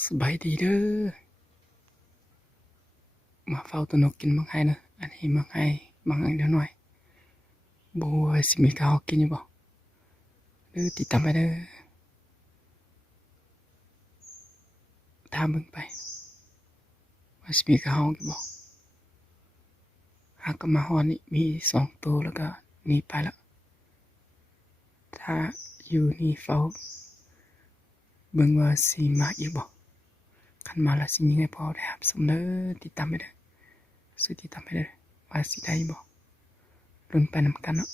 สบายดีเด้อมาเฝ้าตัวนกกินมังไห้นะอันนี้มังไห้มังไห้เดี๋ยวหน่อยบ่ว่าสิมีข้าวกินอยู่บ่เด้อติดตามไปเด้อถามเบิ่งไปว่าสิมีข้าวอยู่บ่หากก็มาฮอดนี่มี2ตัวแล้วก็หนีไปแล้วถ้าอยู่นี่เฝ้าเบิ่งว่าสิมาอีกบ่คันมาแล้วสิมีให้พอได้รับสมเด้อติดตามไปเด้อติดตามไปเด้อว่าสิได้บ่ลุ้นไปนำกันเนาะ